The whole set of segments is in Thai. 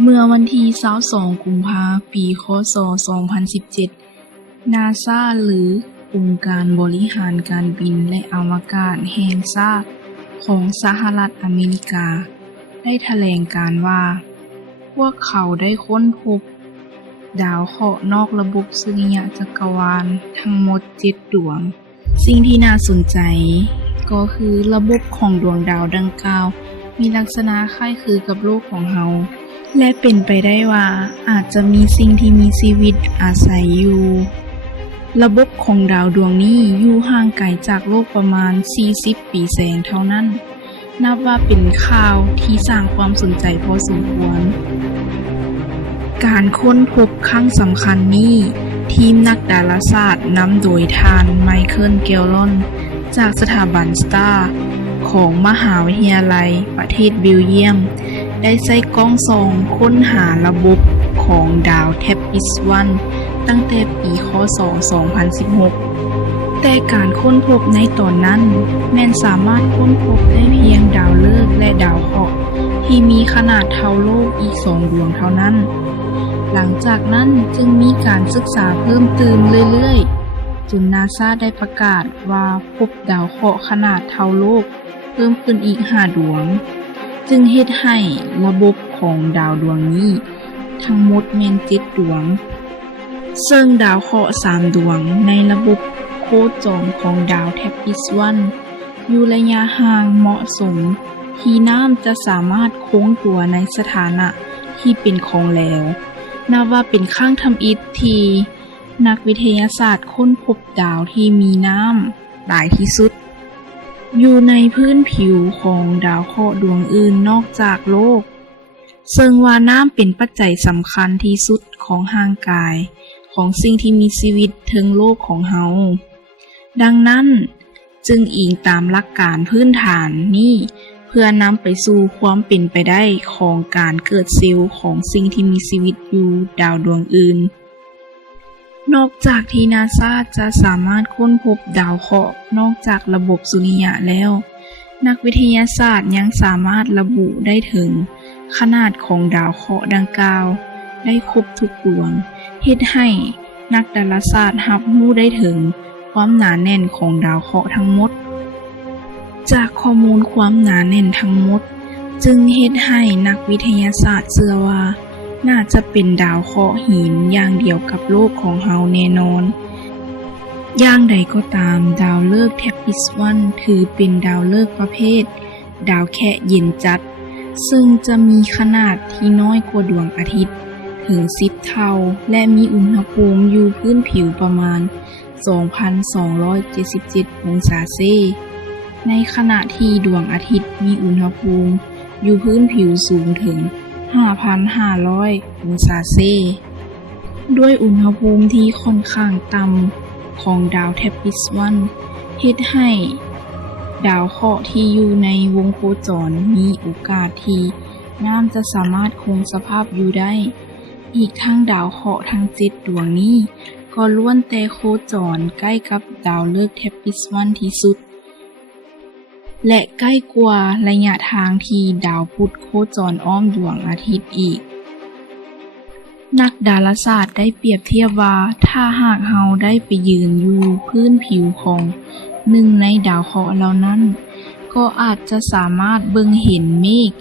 เมื่อวันที่22กุมภาพันธ์ปีคศ2017 นาซาหรือองค์การบริหารการบินและอวกาศแห่งชาติของสหรัฐอเมริกาได้แถลงการว่าพวกเขาได้ค้นพบดาวเคราะห์นอกระบบสุริยะจักรวาลทั้งหมด7ดวงสิ่งที่น่าสนใจก็คือระบบของดวงดาวดังกล่าวมีลักษณะคล้ายคลึงกับโลกของเราและเป็นไปได้ว่าอาจจะมีสิ่งที่มีชีวิตอาศัยอยู่ระบบของดาวดวงนี้อยู่ห่างไกลจากโลกประมาณ40ปีแสงเท่านั้นนับว่าเป็นข่าวที่สร้างความสนใจพอสมควรการค้นพบครั้งสำคัญนี้ทีมนักดาราศาสตร์นำโดยท่านไมเคิลเกลลอนจากสถาบันสตาร์ของมหาวิทยาลัยประเทศเบลเยียมได้ใช้กล้องส่องค้นหาระบบของดาวเทปปิส1ตั้งแต่ปีคศ2016แต่การค้นพบในตอนนั้นแม้นสามารถค้นพบได้เพียงดาวฤกษ์และดาวเคราะห์ที่มีขนาดเท่าโลกอีก2ดวงเท่านั้นหลังจากนั้นจึงมีการศึกษาเพิ่มเติมเรื่อยๆจนนาซาได้ประกาศว่าพบดาวเคราะห์ขนาดเท่าโลกเพิ่มขึ้นอีก5ดวงจึงเฮ็ดให้ระบบของดาวดวงนี้ทั้งหมดแม่น7ดวงซึ่งดาวเคราะห์3ดวงในระบบโคจรของดาวเทปปิส1อยู่ระยะห่างเหมาะสมที่น้ำจะสามารถคงตัวในสถานะที่เป็นของเหลวนับว่าเป็นครั้งทำอิฐที่นักวิทยาศาสตร์ค้นพบดาวที่มีน้ำหลายที่สุดอยู่ในพื้นผิวของดาวเคราะห์ดวงอื่นนอกจากโลกซึ่งว่าน้ำเป็นปัจจัยสำคัญที่สุดของร่างกายของสิ่งที่มีชีวิตถึงโลกของเฮาดังนั้นจึงอิงตามหลักการพื้นฐานนี้เพื่อนำไปสู่ความเป็นไปได้ของการเกิดเซลล์ของสิ่งที่มีชีวิตอยู่ดาวดวงอื่นนอกจากที่นาซาจะสามารถค้นพบดาวเคราะห์นอกจากระบบสุริยะแล้วนักวิทยาศาสตร์ยังสามารถระบุได้ถึงขนาดของดาวเคราะห์ดังกล่าวได้ครบทุกดวงเฮ็ดให้นักดาราศาสตร์รับรู้ได้ถึงความหนาแน่นของดาวเคราะห์ทั้งหมดจากข้อมูลความหนาแน่นทั้งหมดจึงเฮ็ดให้นักวิทยาศาสตร์เชื่อว่าน่าจะเป็นดาวเคราะห์หินอย่างเดียวกับโลกของเฮาแน่นอนอย่างใดก็ตามดาวฤกษ์เทปปิส1ถือเป็นดาวฤกษ์ประเภทดาวแคะเย็นจัดซึ่งจะมีขนาดที่น้อยกว่าดวงอาทิตย์ถึง10เท่าและมีอุณหภูมิอยู่พื้นผิวประมาณ 2,277 องศาเซลเซียสในขณะที่ดวงอาทิตย์มีอุณหภูมิอยู่พื้นผิวสูงถึง 5,500 องศาเซลเซียสด้วยอุณหภูมิที่ค่อนข้างต่ำของดาวเทปปิส1เฮ็ดให้ดาวเคราะห์ที่อยู่ในวงโคจรมีโอกาสที่น้ำจะสามารถคงสภาพอยู่ได้อีกทั้งดาวเคราะห์ทั้ง7ดวงนี้ก็ล้วนแต่โคจรใกล้กับดาวฤกษ์เทปปิส1ที่สุดและใกล้กว่าระยะทางที่ดาวพุธโคจรอ้อมดวงอาทิตย์อีกนักดาราศาสตร์ได้เปรียบเทียบว่าถ้าหากเฮาได้ไปยืนอยู่พื้นผิวของหนึ่งในดาวเคราะห์เหล่านั้นก็อาจจะสามารถเบิ่งเห็นเมฆ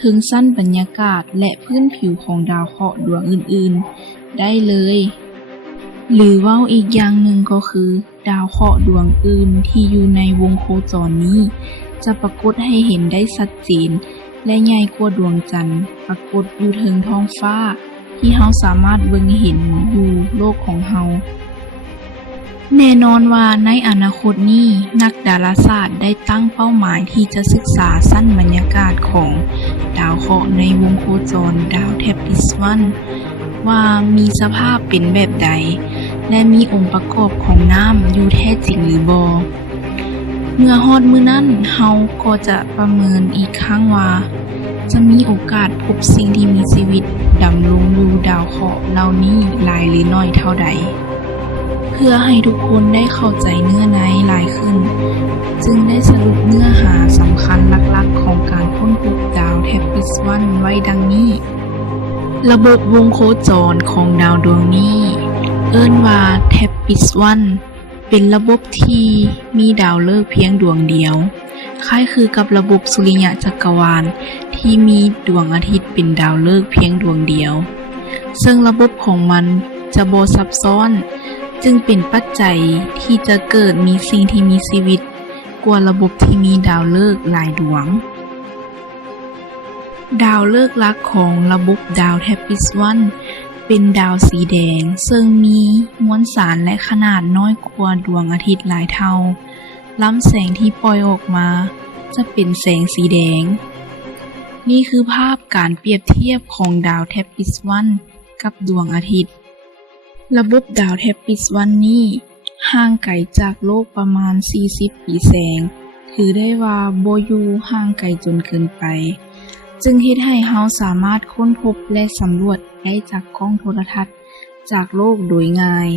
ถึงชั้นบรรยากาศและพื้นผิวของดาวเคราะห์ดวงอื่นๆได้เลยหรือว่าอีกอย่างหนึ่งก็คือดาวเคราะห์ดวงอื่นที่อยู่ในวงโคจรนี้จะปรากฏให้เห็นได้ชัดเจนและใหญ่กว่าดวงจันทร์ปรากฏอยู่เทิงท้องฟ้าที่เฮาสามารถเบิ่งเห็นอยู่โลกของเฮาแน่นอนว่าในอนาคตนี้นักดาราศาสตร์ได้ตั้งเป้าหมายที่จะศึกษาชั้นบรรยากาศของดาวเคราะห์ในวงโคจรดาวเทปปิส1ว่ามีสภาพเป็นแบบใดและมีองค์ประกอบของน้ำอยู่แท้จริงหรือบ่เมื่อฮอดมื้อนั้นเฮาก็จะประเมินอีกครั้งว่าจะมีโอกาสพบสิ่งที่มีชีวิตดำรงอยู่ดาวเคราะห์เหล่านี้หลายหรือน้อยเท่าใดเพื่อให้ทุกคนได้เข้าใจเนื้อในหลายขึ้นจึงได้สรุปเนื้อหาสำคัญหลักๆของการค้นพบดาวเทปปิส1ไว้ดังนี้ ระบบวงโคจรของดาวดวงนี้เอิ้นว่าแทปปิสวันเป็นระบบที่มีดาวฤกษ์เพียงดวงเดียวคล้ายคือกับระบบสุริยะจักรวาลที่มีดวงอาทิตย์เป็นดาวฤกษ์เพียงดวงเดียวซึ่งระบบของมันจะบ่ซับซ้อนจึงเป็นปัจจัยที่จะเกิดมีสิ่งที่มีชีวิตกว่าระบบที่มีดาวฤกษ์หลายดวงดาวฤกษ์หลักของระบบดาวแทปปิสวันเป็นดาวสีแดงซึ่งมีมวลสารและขนาดน้อยกว่าดวงอาทิตย์หลายเท่าลำแสงที่ปล่อยออกมาจะเป็นแสงสีแดงนี่คือภาพการเปรียบเทียบของดาวแทปปิสวันกับดวงอาทิตย์ระบบดาวแทปปิสวันนี้ห่างไกลจากโลกประมาณ40ปีแสงถือได้ว่าบ่อยู่ห่างไกลจนเกินไปจึงเฮ็ดให้เฮาสามารถค้นพบและสำรวจได้จากกล้องโทรทัศน์จากโลกโดยง่าย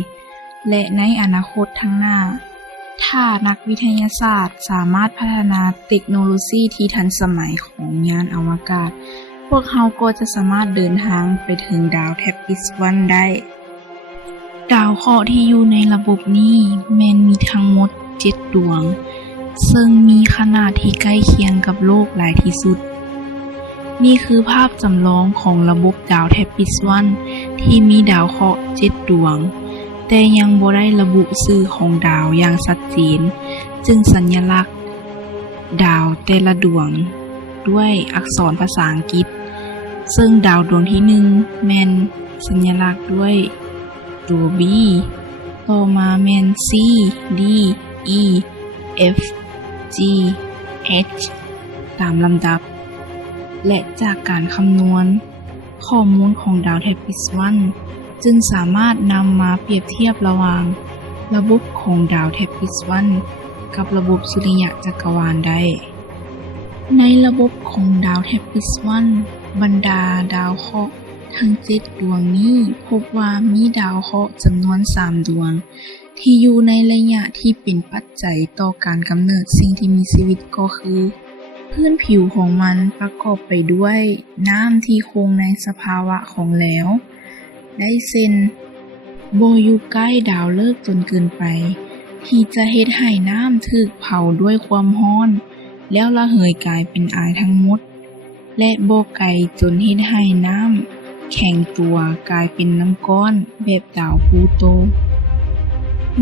และในอนาคตข้างหน้าถ้านักวิทยาศาสตร์สามารถพัฒนาเทคโนโลยีที่ทันสมัยของยานอวกาศพวกเฮาก็จะสามารถเดินทางไปถึงดาวแทปปิสวันได้ดาวเคราะห์ที่อยู่ในระบบนี้แม้นมีทั้งหมด7ดวงซึ่งมีขนาดที่ใกล้เคียงกับโลกหลายที่สุดนี่คือภาพจำลองของระบบดาวแทปปิสวันที่มีดาวเคราะห์7ดวงแต่ยังบ่ได้ระบุชื่อของดาวอย่างชัดเจนจึงสัญลักษณ์ดาวแต่ละดวงด้วยอักษรภาษาอังกฤษซึ่งดาวดวงที่1แม่นสัญลักษณ์ด้วยตัว B ต่อมาแม่น C D E F G H ตามลำดับและจากการคำนวณข้อมูลของดาวแทปปิสวันจึงสามารถนำมาเปรียบเทียบระหว่างระบบของดาวแทปปิสวันกับระบบสุริยะจักรวาลได้ในระบบของดาวแทปปิสวันบรรดาดาวเคราะห์ทั้ง7ดวงนี้พบว่ามีดาวเคราะห์จำนวน3ดวงที่อยู่ในระยะที่เป็นปัจจัยต่อการกำเนิดสิ่งที่มีชีวิตก็คือพื้นผิวของมันประกอบไปด้วยน้ำที่คงในสภาวะของเหลวได้เช่นบ่อยู่ใกล้ดาวฤกษ์จนเกินไปที่จะเฮ็ดให้น้ำถูกเผาด้วยความร้อนแล้วระเหยกลายเป็นอายทั้งหมดและบ่ไกลจนเฮ็ดให้น้ำแข็งตัวกลายเป็นน้ำก้อนแบบดาวพลูโต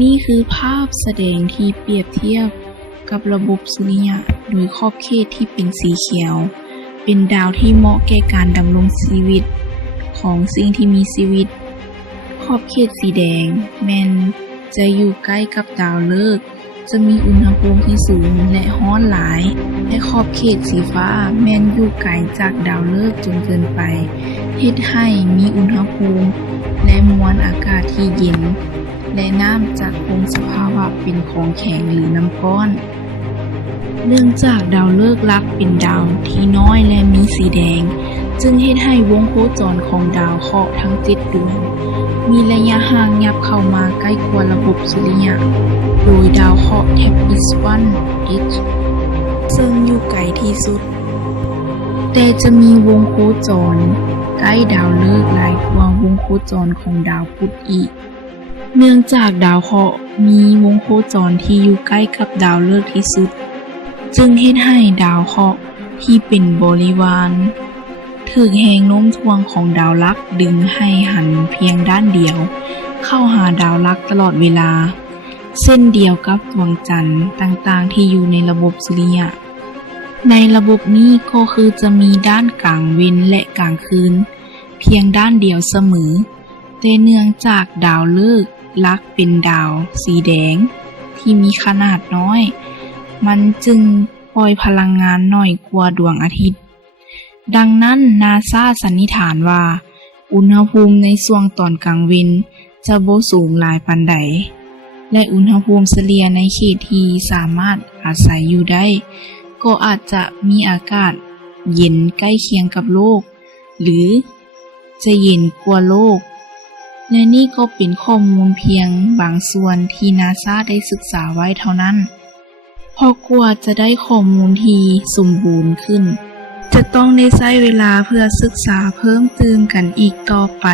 นี่คือภาพแสดงที่เปรียบเทียบกับระบบสุริยะโดยขอบเขตที่เป็นสีเขียวเป็นดาวที่เหมาะแก่การดำรงชีวิตของสิ่งที่มีชีวิตขอบเขตสีแดงแม้นจะอยู่ใกล้กับดาวฤกษ์จะมีอุณหภูมิที่สูงและร้อนหลายและขอบเขตสีฟ้าแม้นอยู่ไกลจากดาวฤกษ์จนเกินไปเฮ็ดให้มีอุณหภูมิและมวลอากาศที่เย็นและน้ำจะคงสภาวะเป็นของแข็งหรือน้ำก้อนเนื่องจากดาวฤกษ์หลักเป็นดาวที่น้อยและมีสีแดงจึงเฮ็ดให้วงโคจรของดาวเคราะห์ทั้ง7ดวงมีระยะห่างยับเข้ามาใกล้กว่าระบบสุริยะโดยดาวเคราะห์แทปปิสวัน H ซึ่งอยู่ไกลที่สุดแต่จะมีวงโคจรใกล้ดาวฤกษ์หลายกว่าวงโคจรของดาวพุธอีกเนื่องจากดาวเคราะห์มีวงโคจรที่อยู่ใกล้กับดาวฤกษ์ที่สุดจึงเฮ็ดให้ดาวเคราะห์ที่เป็นบริวารถูกแรงโน้มถ่วงของดาวหลักดึงให้หันเพียงด้านเดียวเข้าหาดาวหลักตลอดเวลาเช่นเดียวกับดวงจันทร์ต่างๆที่อยู่ในระบบสุริยะในระบบนี้ก็คือจะมีด้านกลางเว้นและกลางคืนเพียงด้านเดียวเสมอแต่เนื่องจากดาวฤกษ์หลักเป็นดาวสีแดงที่มีขนาดน้อยมันจึงปล่อยพลังงานน้อยกว่าดวงอาทิตย์ดังนั้น NASA สันนิษฐานว่าอุณหภูมิในช่วงตอนกลางวันจะบ่สูงหลายปานใดและอุณหภูมิเฉลี่ยในเขตที่สามารถอาศัยอยู่ได้ก็อาจจะมีอากาศเย็นใกล้เคียงกับโลกหรือจะเย็นกว่าโลกและนี่ก็เป็นข้อมูลเพียงบางส่วนที่ NASA ได้ศึกษาไว้เท่านั้นเพราะกว่าจะได้ข้อมูลที่สมบูรณ์ขึ้น จะต้องได้ใช้เวลาเพื่อศึกษาเพิ่มเติมกันอีกต่อไป